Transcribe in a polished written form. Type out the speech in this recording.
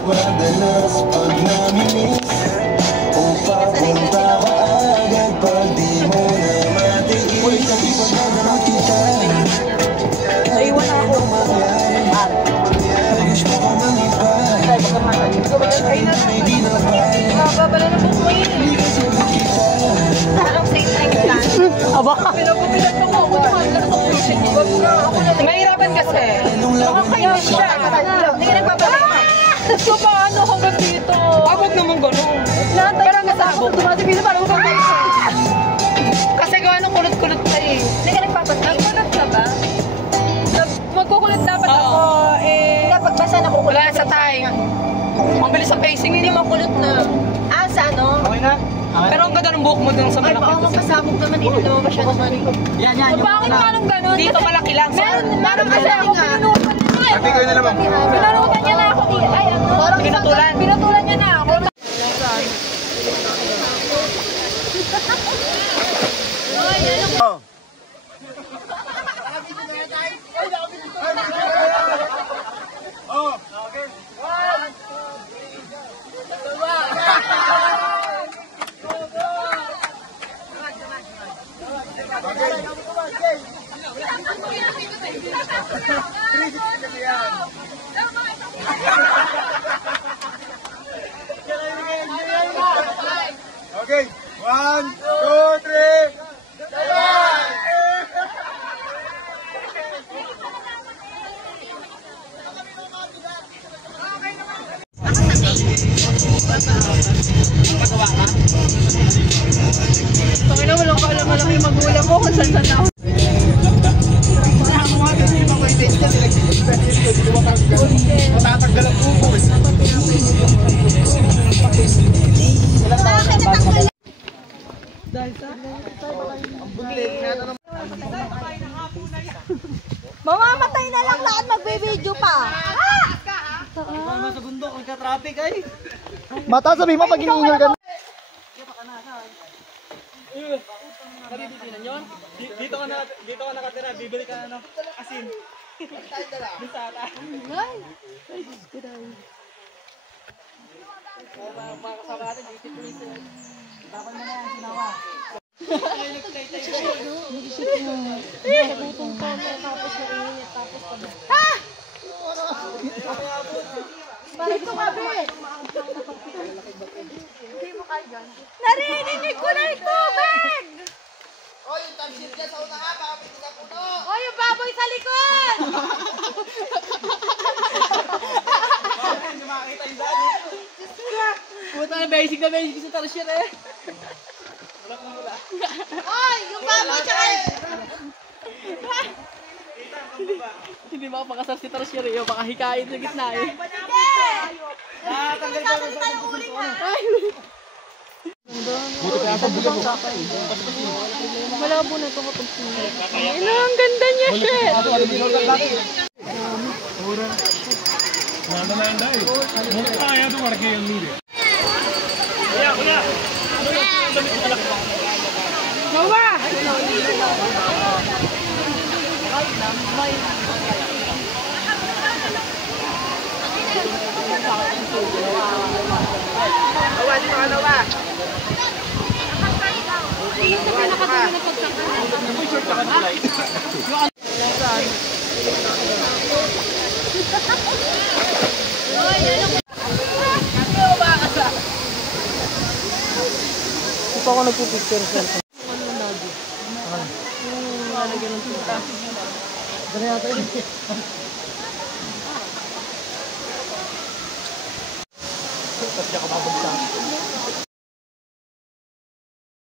Madalas pag namimiss o papunta ka agad pag di mo na matiis. Pagkakama kita Naiwan ako. wish mo ka malipad ay di na pay. Mababala na buko yun. Hindi ka sagot kita Ang same time plan. Aba? Pinapapilan ko mo. Mahirapan kasi. Makakainis siya. Hindi ka nagpapalala. So paano hanggang dito? Huwag naman gano'n. Parang kasabog. Tumatipin na parang hanggang dito. Kasi gawa ng kulot-kulot pa eh. Hindi ka nagpapatay. Nagkulot ka ba? Magkukulot dapat ako eh. Dapat basta nakukulot. Wala sa time. Ang bilis sa pacing, hindi makulot na. Ah, sa ano? Okay na? Pero ang ganda ng buhok mo dun sa malaki. Ay, baka mapasabog naman. Hindi naman siya naman. Yan, yan. Bakit anong gano'n? Dito malaki lang. Meron kasi ako pinunutan niya. Ate ko na naman. Pinunutan niya na ako. Ay, ano? Pinutulan. Pinutulan niya na ako. Oh. Oh, okay. Okay, 1, 2, 3. Panginoon, walang kaalam-alam yung magulang ko kung saan ako. Matataggal ang upo. Mamamatay na lang lahat, magbibideo pa. Sa bundok, nagka-traffic ay. Mata, sabi mo pag iniingal ka na. Dito ka nakatira, bibili ka ano, asin. Bisata. Ay, Diyos ko daw. Mga kasama natin, dito please. Dapat mo na yan, sinawa. Dito ka, be! Narinig ko na yung tubig! Oh, yung tamsil dyan sa una nga, baka pwede ka puno. O, yung baboy sa likod! Hindi makakita yung dali. Puta na basic sa tarsier eh. Oy, yung baboy tsaka... Hindi makapakasar si tarsier eh. Baka hikain sa gitna eh. Tanggal ko sa Huli ka! Malabo na ito kapag sinay. Ang ganda niya, shit! Mawa! Nawa, dito ka nawa. Ito ako nagpipicture sir. Ano yung lagi? Yung lalagyan ng tinta. Dala yata yun. Tapos siya ka babagsak.